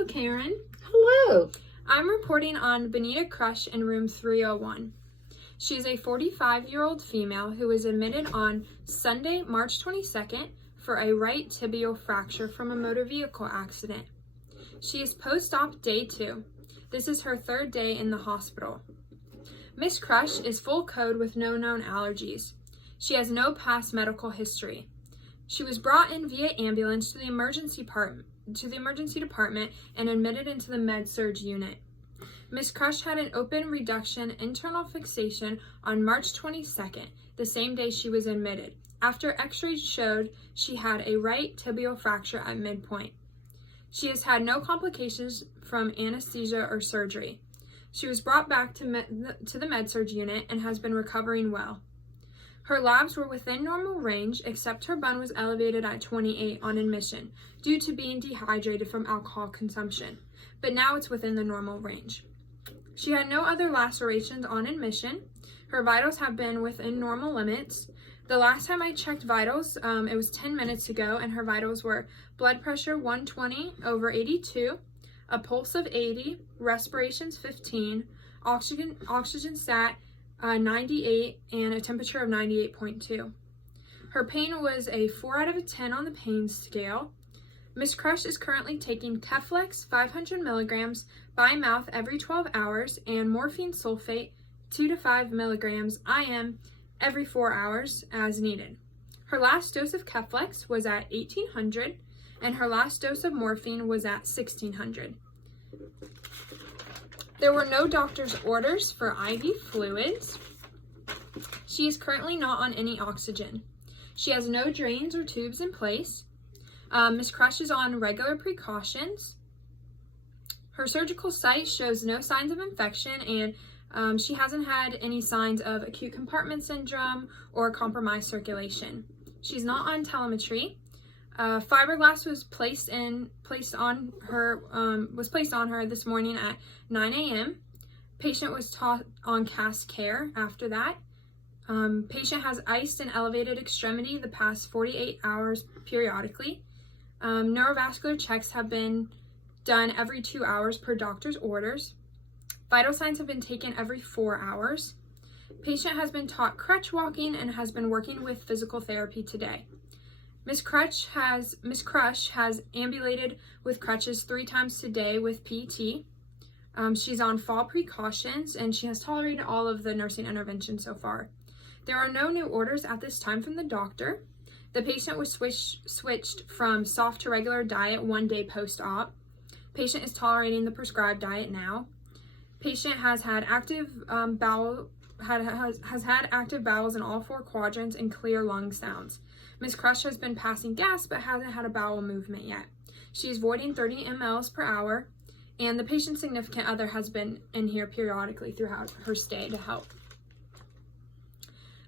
Hello, Karen. Hello. I'm reporting on Benita Crush in room 301. She is a 45-year-old female who was admitted on Sunday, March 22nd for a right tibial fracture from a motor vehicle accident. She is post-op day 2. This is her 3rd day in the hospital. Miss Crush is full code with no known allergies. She has no past medical history. She was brought in via ambulance to the emergency department and admitted into the med-surg unit. Miss Crush had an open reduction internal fixation on March 22nd, the same day she was admitted, after x-rays showed she had a right tibial fracture at midpoint. She has had no complications from anesthesia or surgery. She was brought back to the med-surg unit and has been recovering well. Her labs were within normal range, except her bun was elevated at 28 on admission due to being dehydrated from alcohol consumption, but now it's within the normal range. She had no other lacerations on admission. Her vitals have been within normal limits. The last time I checked vitals, it was 10 minutes ago, and her vitals were blood pressure 120/82, a pulse of 80, respirations 15, oxygen sat 98, and a temperature of 98.2. Her pain was a 4 out of 10 on the pain scale. Miss Crush is currently taking Keflex 500 milligrams by mouth every 12 hours and morphine sulfate 2 to 5 milligrams IM every 4 hours as needed. Her last dose of Keflex was at 1800 and her last dose of morphine was at 1600. There were no doctor's orders for IV fluids. She is currently not on any oxygen. She has no drains or tubes in place. Miss Crush is on regular precautions. Her surgical site shows no signs of infection, and she hasn't had any signs of acute compartment syndrome or compromised circulation. She's not on telemetry. Fiberglass was placed on her this morning at 9 a.m. Patient was taught on CAS care after that. Patient has iced and elevated extremity the past 48 hours periodically. Neurovascular checks have been done every 2 hours per doctor's orders. Vital signs have been taken every 4 hours. Patient has been taught crutch walking and has been working with physical therapy today. Miss Crush has ambulated with crutches 3 times today with PT. She's on fall precautions and she has tolerated all of the nursing intervention so far. There are no new orders at this time from the doctor. The patient was switched from soft to regular diet 1 day post-op. Patient is tolerating the prescribed diet now. Patient has had active active bowels in all 4 quadrants and clear lung sounds. Miss Crush has been passing gas but hasn't had a bowel movement yet. She is voiding 30 mLs per hour, and the patient's significant other has been in here periodically throughout her stay to help.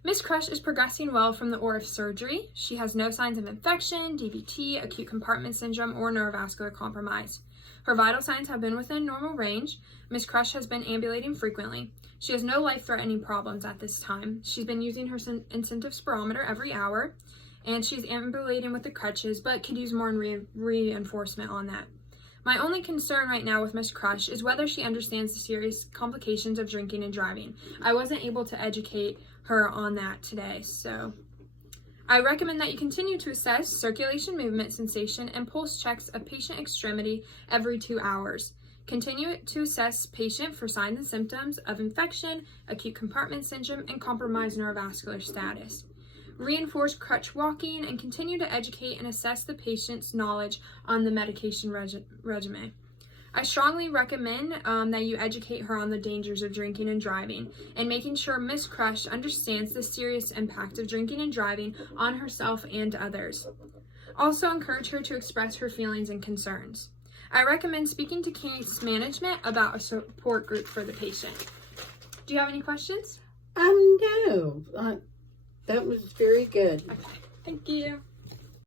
Miss Crush is progressing well from the ORIF surgery. She has no signs of infection, DVT, acute compartment syndrome, or neurovascular compromise. Her vital signs have been within normal range. Miss Crush has been ambulating frequently. She has no life-threatening problems at this time. She's been using her incentive spirometer every hour, and she's ambulating with the crutches, but could use more reinforcement on that. My only concern right now with Miss Crush is whether she understands the serious complications of drinking and driving. I wasn't able to educate her on that today, so I recommend that you continue to assess circulation, movement, sensation, and pulse checks of patient extremity every 2 hours. Continue to assess patient for signs and symptoms of infection, acute compartment syndrome, and compromised neurovascular status. Reinforce crutch walking and continue to educate and assess the patient's knowledge on the medication regimen. I strongly recommend that you educate her on the dangers of drinking and driving and making sure Miss Crush understands the serious impact of drinking and driving on herself and others. Also encourage her to express her feelings and concerns. I recommend speaking to case management about a support group for the patient. Do you have any questions? No. That was very good. Okay. Thank you.